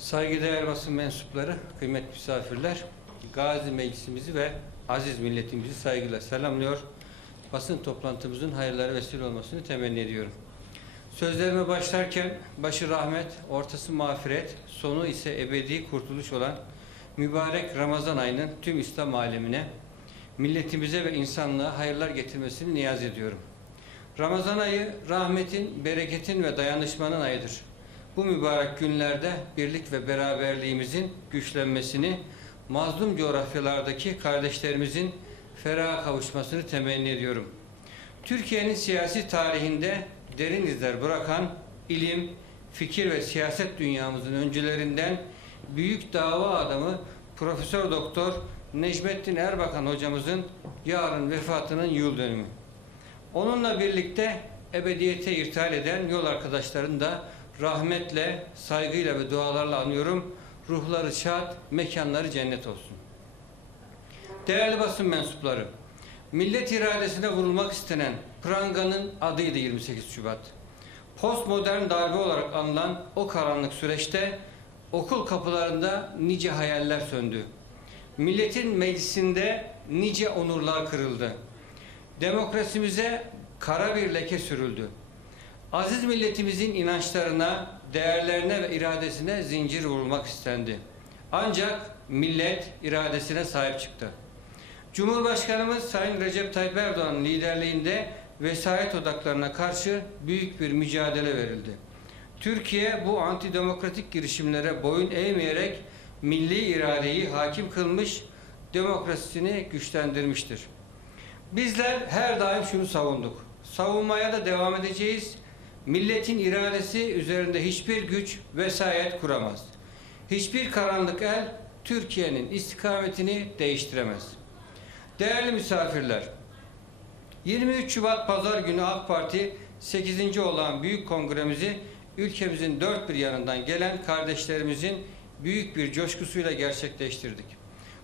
Saygıdeğer basın mensupları, kıymetli misafirler, Gazi Meclisimizi ve aziz milletimizi saygıyla selamlıyor. Basın toplantımızın hayırlara vesile olmasını temenni ediyorum. Sözlerime başlarken başı rahmet, ortası mağfiret, sonu ise ebedi kurtuluş olan mübarek Ramazan ayının tüm İslam alemine, milletimize ve insanlığa hayırlar getirmesini niyaz ediyorum. Ramazan ayı rahmetin, bereketin ve dayanışmanın ayıdır. Bu mübarek günlerde birlik ve beraberliğimizin güçlenmesini, mazlum coğrafyalardaki kardeşlerimizin feraha kavuşmasını temenni ediyorum. Türkiye'nin siyasi tarihinde derin izler bırakan ilim, fikir ve siyaset dünyamızın öncülerinden büyük dava adamı Profesör Doktor Necmettin Erbakan hocamızın yarın vefatının yıl dönümü. Onunla birlikte ebediyete irtihal eden yol arkadaşlarını da rahmetle, saygıyla ve dualarla anıyorum. Ruhları şad, mekanları cennet olsun. Değerli basın mensupları, millet iradesine vurulmak istenen pranganın adıydı 28 Şubat. Postmodern darbe olarak anılan o karanlık süreçte okul kapılarında nice hayaller söndü. Milletin meclisinde nice onurlar kırıldı. Demokrasimize kara bir leke sürüldü. Aziz milletimizin inançlarına, değerlerine ve iradesine zincir vurulmak istendi. Ancak millet iradesine sahip çıktı. Cumhurbaşkanımız Sayın Recep Tayyip Erdoğan'ın liderliğinde vesayet odaklarına karşı büyük bir mücadele verildi. Türkiye bu antidemokratik girişimlere boyun eğmeyerek milli iradeyi hakim kılmış, demokrasisini güçlendirmiştir. Bizler her daim şunu savunduk. Savunmaya da devam edeceğiz. Milletin iradesi üzerinde hiçbir güç vesayet kuramaz. Hiçbir karanlık el Türkiye'nin istikametini değiştiremez. Değerli misafirler, 23 Şubat Pazar günü AK Parti 8. olan büyük kongremizi ülkemizin dört bir yanından gelen kardeşlerimizin büyük bir coşkusuyla gerçekleştirdik.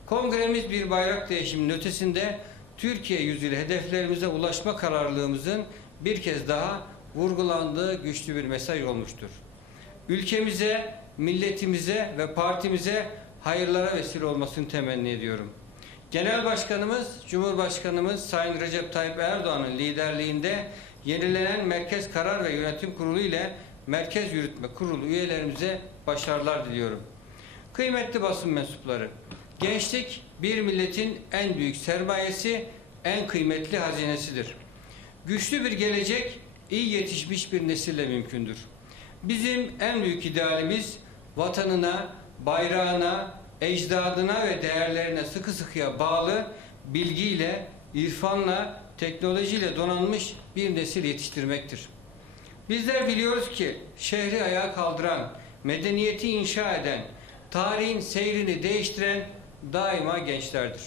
Kongremiz bir bayrak değişiminin ötesinde Türkiye yüzüyle hedeflerimize ulaşma kararlılığımızın bir kez daha vurgulandığı güçlü bir mesaj olmuştur. Ülkemize, milletimize ve partimize hayırlara vesile olmasını temenni ediyorum. Genel Başkanımız, Cumhurbaşkanımız Sayın Recep Tayyip Erdoğan'ın liderliğinde yenilenen Merkez Karar ve Yönetim Kurulu ile Merkez Yürütme Kurulu üyelerimize başarılar diliyorum. Kıymetli basın mensupları, gençlik bir milletin en büyük sermayesi, en kıymetli hazinesidir. Güçlü bir gelecek, iyi yetişmiş bir nesille mümkündür. Bizim en büyük idealimiz vatanına, bayrağına, ecdadına ve değerlerine sıkı sıkıya bağlı bilgiyle, irfanla, teknolojiyle donanmış bir nesil yetiştirmektir. Bizler biliyoruz ki şehri ayağa kaldıran, medeniyeti inşa eden, tarihin seyrini değiştiren daima gençlerdir.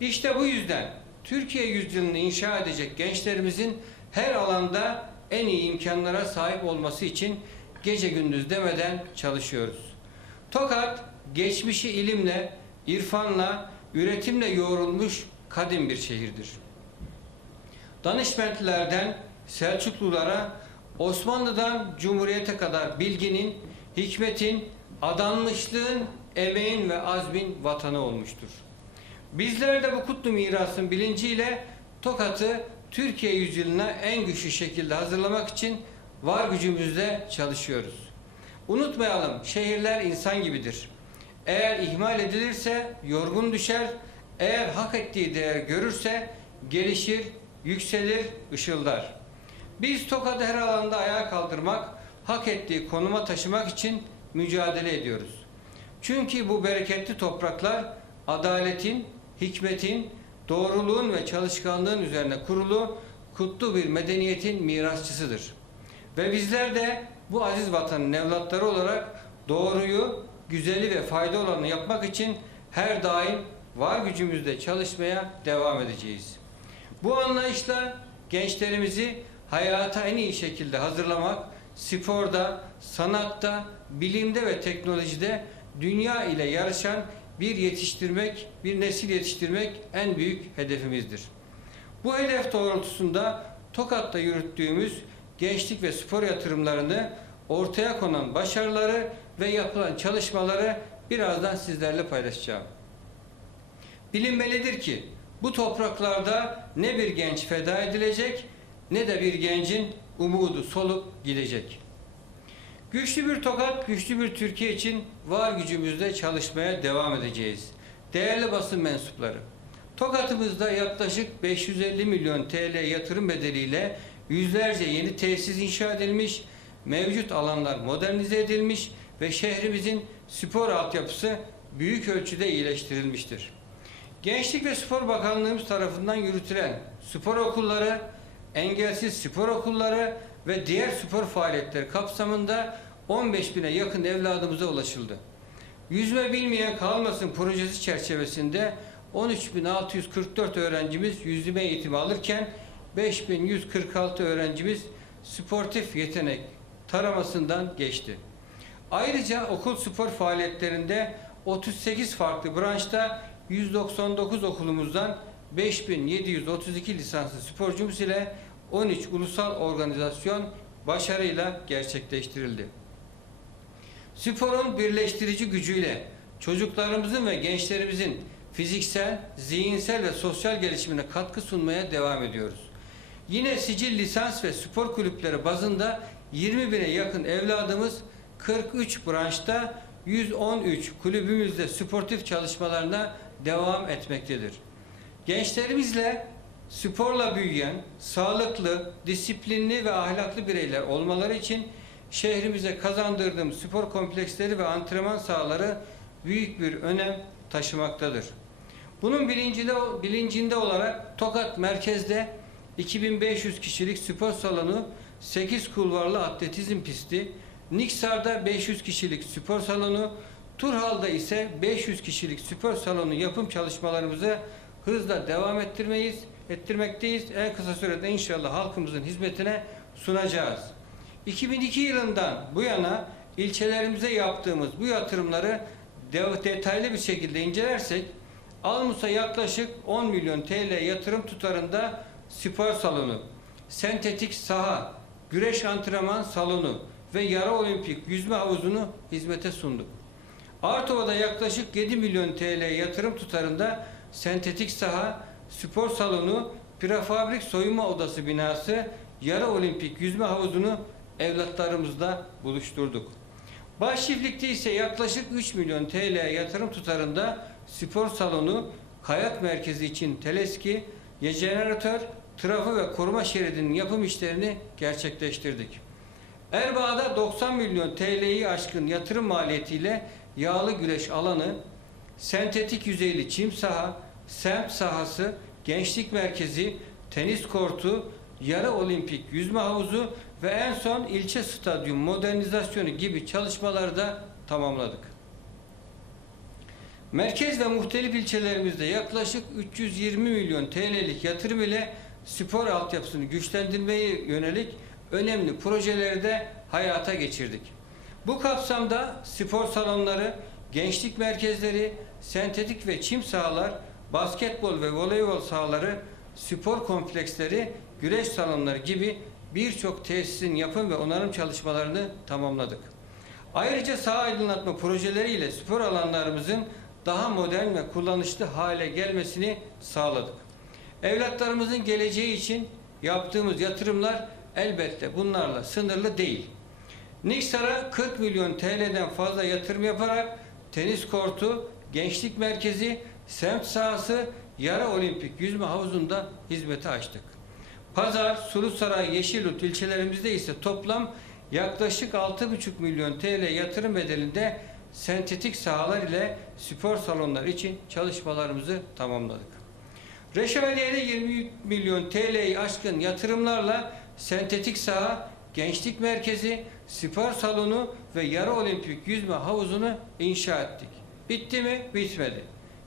İşte bu yüzden Türkiye yüzyılını inşa edecek gençlerimizin her alanda en iyi imkanlara sahip olması için gece gündüz demeden çalışıyoruz. Tokat geçmişi ilimle, irfanla, üretimle yoğrulmuş kadim bir şehirdir. Danışmentlilerden Selçuklulara, Osmanlı'dan Cumhuriyete kadar bilginin, hikmetin, adanmışlığın, emeğin ve azmin vatanı olmuştur. Bizler de bu kutlu mirasın bilinciyle Tokat'ı Türkiye yüzyılına en güçlü şekilde hazırlamak için var gücümüzle çalışıyoruz. Unutmayalım şehirler insan gibidir. Eğer ihmal edilirse yorgun düşer, eğer hak ettiği değer görürse gelişir, yükselir, ışıldar. Biz Tokat'ı her alanda ayağa kaldırmak, hak ettiği konuma taşımak için mücadele ediyoruz. Çünkü bu bereketli topraklar adaletin, hikmetin, doğruluğun ve çalışkanlığın üzerine kurulu kutlu bir medeniyetin mirasçısıdır. Ve bizler de bu aziz vatanın evlatları olarak doğruyu, güzeli ve fayda olanı yapmak için her daim var gücümüzle çalışmaya devam edeceğiz. Bu anlayışla gençlerimizi hayata en iyi şekilde hazırlamak, sporda, sanatta, bilimde ve teknolojide dünya ile yarışan bir yetiştirmek, bir nesil yetiştirmek en büyük hedefimizdir. Bu hedef doğrultusunda Tokat'ta yürüttüğümüz gençlik ve spor yatırımlarını ortaya konan başarıları ve yapılan çalışmaları birazdan sizlerle paylaşacağım. Bilinmelidir ki bu topraklarda ne bir genç feda edilecek ne de bir gencin umudu solup gidecek. Güçlü bir Tokat, güçlü bir Türkiye için var gücümüzle çalışmaya devam edeceğiz. Değerli basın mensupları, Tokat'ımızda yaklaşık 550 milyon TL yatırım bedeliyle yüzlerce yeni tesis inşa edilmiş, mevcut alanlar modernize edilmiş ve şehrimizin spor altyapısı büyük ölçüde iyileştirilmiştir. Gençlik ve Spor Bakanlığımız tarafından yürütülen spor okulları, engelsiz spor okulları ve diğer spor faaliyetleri kapsamında 15 bine yakın evladımıza ulaşıldı. Yüzme bilmeyen kalmasın projesi çerçevesinde 13.644 öğrencimiz yüzme eğitimi alırken 5.146 öğrencimiz sportif yetenek taramasından geçti. Ayrıca okul spor faaliyetlerinde 38 farklı branşta 199 okulumuzdan 5732 lisanslı sporcumuz ile 13 ulusal organizasyon başarıyla gerçekleştirildi. Sporun birleştirici gücüyle çocuklarımızın ve gençlerimizin fiziksel, zihinsel ve sosyal gelişimine katkı sunmaya devam ediyoruz. Yine sicil lisans ve spor kulüpleri bazında 20 bine yakın evladımız 43 branşta 113 kulübümüzde sportif çalışmalarına devam etmektedir. Gençlerimizle sporla büyüyen, sağlıklı, disiplinli ve ahlaklı bireyler olmaları için şehrimize kazandırdığım spor kompleksleri ve antrenman sahaları büyük bir önem taşımaktadır. Bunun bilincinde, bilincinde olarak Tokat merkezde 2500 kişilik spor salonu, 8 kulvarlı atletizm pisti, Niksar'da 500 kişilik spor salonu, Turhal'da ise 500 kişilik spor salonu yapım çalışmalarımızı hızla devam ettirmeyiz, ettirmekteyiz. En kısa sürede inşallah halkımızın hizmetine sunacağız. 2002 yılından bu yana ilçelerimize yaptığımız bu yatırımları de- detaylı bir şekilde incelersek Almus'a yaklaşık 10 milyon TL yatırım tutarında spor salonu, sentetik saha, güreş antrenman salonu ve yara olimpik yüzme havuzunu hizmete sunduk. Artova'da yaklaşık 7 milyon TL yatırım tutarında sentetik saha, spor salonu, prefabrik soyunma odası binası, yara olimpik yüzme havuzunu evlatlarımızla buluşturduk. Başçiftlik'te ise yaklaşık 3 milyon TL yatırım tutarında spor salonu, kayak merkezi için teleski, jeneratör, trafo ve koruma şeridinin yapım işlerini gerçekleştirdik. Erbaa'da 90 milyon TL'yi aşkın yatırım maliyetiyle yağlı güreş alanı, sentetik yüzeyli çim saha, semt sahası, gençlik merkezi, tenis kortu, yarı olimpik yüzme havuzu ve en son ilçe stadyum modernizasyonu gibi çalışmaları da tamamladık. Merkez ve muhtelif ilçelerimizde yaklaşık 320 milyon TL'lik yatırım ile spor altyapısını güçlendirmeye yönelik önemli projeleri de hayata geçirdik. Bu kapsamda spor salonları, gençlik merkezleri, sentetik ve çim sahalar, basketbol ve voleybol sahaları, spor kompleksleri, güreş salonları gibi birçok tesisin yapım ve onarım çalışmalarını tamamladık. Ayrıca saha aydınlatma projeleriyle spor alanlarımızın daha modern ve kullanışlı hale gelmesini sağladık. Evlatlarımızın geleceği için yaptığımız yatırımlar elbette bunlarla sınırlı değil. Niksar'a 40 milyon TL'den fazla yatırım yaparak tenis kortu, gençlik merkezi, semt sahası, yara olimpik yüzme havuzunda hizmete açtık. Pazar, Sulusaray, Yeşilyurt ilçelerimizde ise toplam yaklaşık 6,5 milyon TL yatırım bedelinde sentetik sahalar ile spor salonları için çalışmalarımızı tamamladık. Reşadiye'de 20 milyon TL'yi aşkın yatırımlarla sentetik saha, gençlik merkezi, spor salonu ve yarı olimpik yüzme havuzunu inşa ettik. Bitti mi? Bitmedi.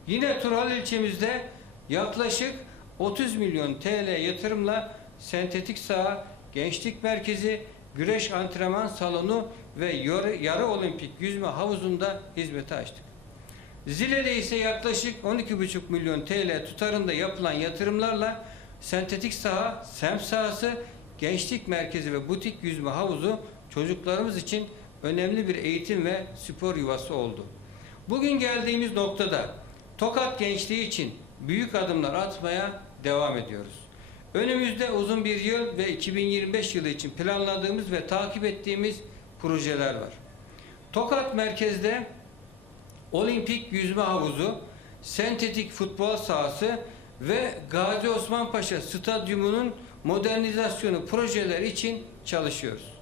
Yine Turhal ilçemizde yaklaşık 30 milyon TL yatırımla sentetik saha, gençlik merkezi, güreş antrenman salonu ve yarı, yarı olimpik yüzme havuzunda hizmete açtık. Zile'de ise yaklaşık 12,5 milyon TL tutarında yapılan yatırımlarla sentetik saha, semt sahası, gençlik merkezi ve butik yüzme havuzu çocuklarımız için önemli bir eğitim ve spor yuvası oldu. Bugün geldiğimiz noktada Tokat gençliği için büyük adımlar atmaya devam ediyoruz. Önümüzde uzun bir yıl ve 2025 yılı için planladığımız ve takip ettiğimiz projeler var. Tokat merkezde olimpik yüzme havuzu, sentetik futbol sahası ve Gazi Osman Paşa Stadyumu'nun modernizasyonu projeler için çalışıyoruz.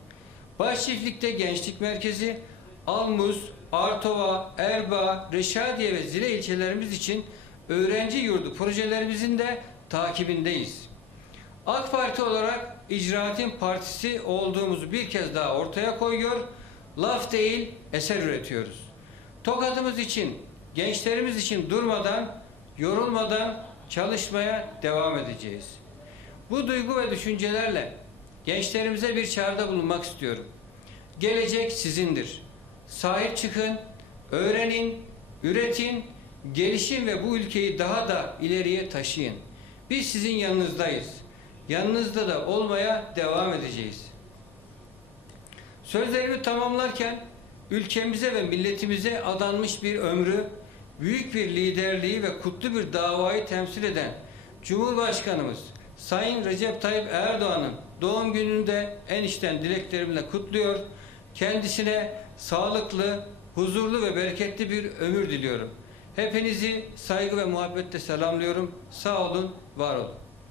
Başçiftlik'te gençlik merkezi, Almuz, Artova, Erbaa, Reşadiye ve Zile ilçelerimiz için öğrenci yurdu projelerimizin de takibindeyiz. AK Parti olarak icraatin partisi olduğumuzu bir kez daha ortaya koyuyor, laf değil eser üretiyoruz. Tokatımız için, gençlerimiz için durmadan, yorulmadan çalışmaya devam edeceğiz. Bu duygu ve düşüncelerle gençlerimize bir çağrıda bulunmak istiyorum. Gelecek sizindir. Sahip çıkın, öğrenin, üretin, gelişin ve bu ülkeyi daha da ileriye taşıyın. Biz sizin yanınızdayız. Yanınızda da olmaya devam edeceğiz. Sözlerimi tamamlarken ülkemize ve milletimize adanmış bir ömrü, büyük bir liderliği ve kutlu bir davayı temsil eden Cumhurbaşkanımız Sayın Recep Tayyip Erdoğan'ın doğum gününde en içten dileklerimle kutluyor. Kendisine sağlıklı, huzurlu ve bereketli bir ömür diliyorum. Hepinizi saygı ve muhabbetle selamlıyorum. Sağ olun, var olun.